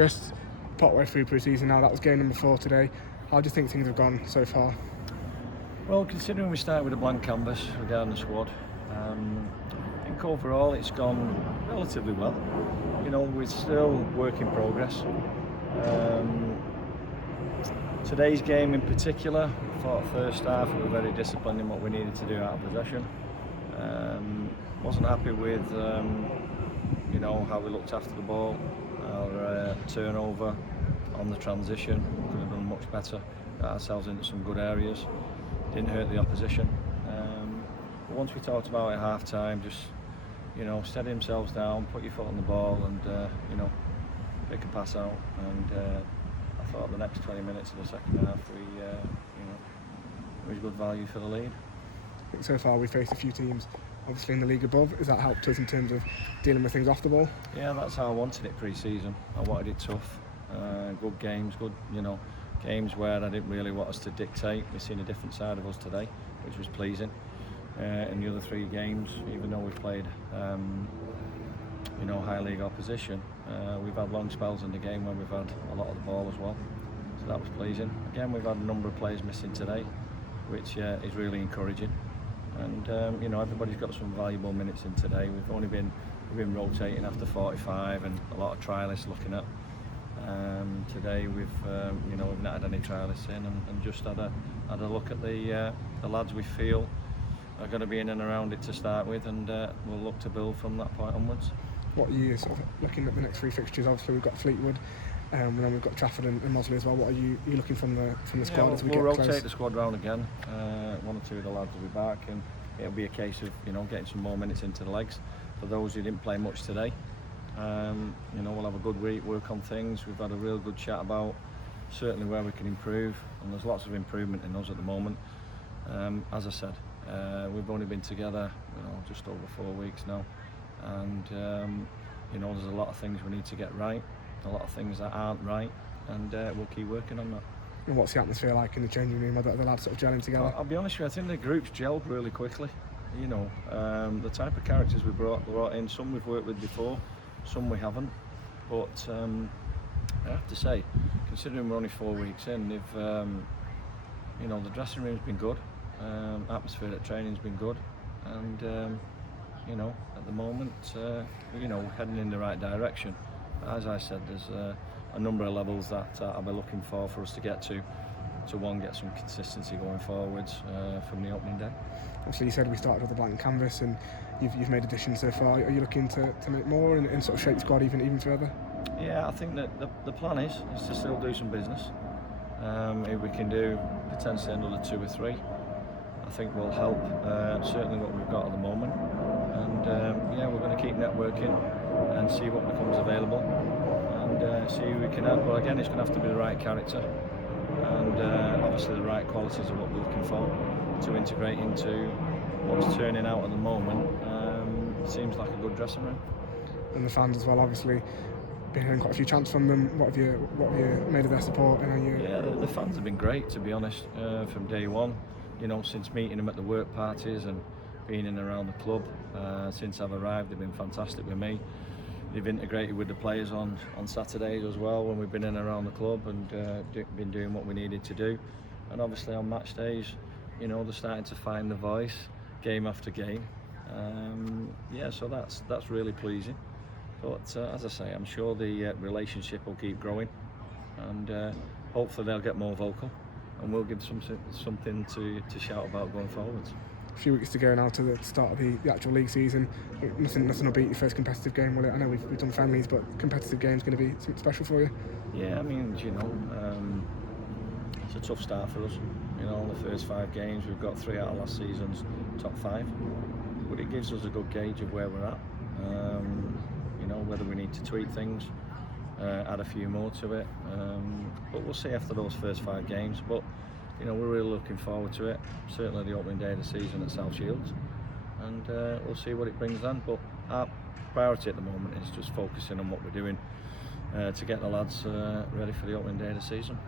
Chris, partway through pre-season now, that was game number 4 today. How do you think things have gone so far? Well, considering we started with a blank canvas regarding the squad, I think overall it's gone relatively well. You know, we're still work in progress. Today's game in particular, I thought first half we were very disciplined in what we needed to do out of possession. Wasn't happy with you know, how we looked after the ball, our turnover on the transition. Could have done much better, got ourselves into some good areas, didn't hurt the opposition. But once we talked about it at half time, just, you know, steady themselves down, put your foot on the ball and you know, pick a pass out. And I thought the next 20 minutes of the second half we you know, it was good value for the lead. I think so far we've faced a few teams obviously in the league above. Has that helped us in terms of dealing with things off the ball? Yeah, that's how I wanted it pre-season. I wanted it tough, good games, good, you know, games where I didn't really want us to dictate. We've seen a different side of us today, which was pleasing. In the other 3 games, even though we've played you know, high league opposition, we've had long spells in the game where we've had a lot of the ball as well, so that was pleasing. Again, we've had a number of players missing today, which is really encouraging. And you know, everybody's got some valuable minutes in today. We've been rotating after 45 and a lot of trialists looking at. Today we've you know, we've not had any trialists in and just had a look at the lads we feel are going to be in and around it to start with, and we'll look to build from that point onwards. What are you sort of looking at the next 3 fixtures? Obviously we've got Fleetwood, and then we've got Trafford and Mosley as well. What are you looking from the squad as we get close? We'll rotate the squad round again. 1 or 2 of the lads will be back, and it'll be a case of, you know, getting some more minutes into the legs for those who didn't play much today. You know, we'll have a good week, work on things. We've had a real good chat about certainly where we can improve, and there's lots of improvement in us at the moment. As I said, we've only been together, you know, just over 4 weeks now, and you know, there's a lot of things we need to get right, a lot of things that aren't right, and we'll keep working on that. And what's the atmosphere like in the changing room? Are the lads sort of gelling together? I'll be honest with you, I think the group's gelled really quickly. You know, the type of characters we brought in, some we've worked with before, some we haven't, but I have to say, considering we're only 4 weeks in, they've you know, the dressing room's been good, atmosphere at training's been good, and you know, at the moment, you know, we're heading in the right direction. As I said, there's a number of levels that I'll be looking for us to get to one, get some consistency going forwards from the opening day. Obviously you said we started with a blank canvas, and you've made additions so far. Are you looking to make more and sort of shape the squad even further? Yeah, I think that the plan is to still do some business. If we can do potentially another 2 or 3, I think will help certainly what we've got at the moment. And yeah, we're going to keep networking and see what becomes available, and see who we can have. But again, it's going to have to be the right character, and obviously the right qualities of what we're looking for to integrate into what's turning out at the moment. Seems like a good dressing room. And the fans as well, obviously. Been hearing quite a few chants from them. What have you made of their support? And Yeah, the fans have been great, to be honest, from day one. You know, since meeting them at the work parties and being in and around the club, since I've arrived, they've been fantastic with me. They've integrated with the players on Saturdays as well when we've been in and around the club, and been doing what we needed to do. And obviously on match days, you know, they're starting to find the voice game after game. Yeah, so that's really pleasing. But as I say, I'm sure the relationship will keep growing, and hopefully they'll get more vocal, and we'll give something to shout about going forwards. A few weeks to go now to the start of the actual league season. Nothing will beat your first competitive game, will it? I know we've done friendlies, but competitive game's going to be something special for you. Yeah, I mean, you know, it's a tough start for us. You know, the first 5 games, we've got 3 out of last season's top 5, but it gives us a good gauge of where we're at. You know, whether we need to tweak things, add a few more to it, but we'll see after those first 5 games. But you know, we're really looking forward to it. Certainly the opening day of the season at South Shields, and we'll see what it brings then. But our priority at the moment is just focusing on what we're doing to get the lads ready for the opening day of the season.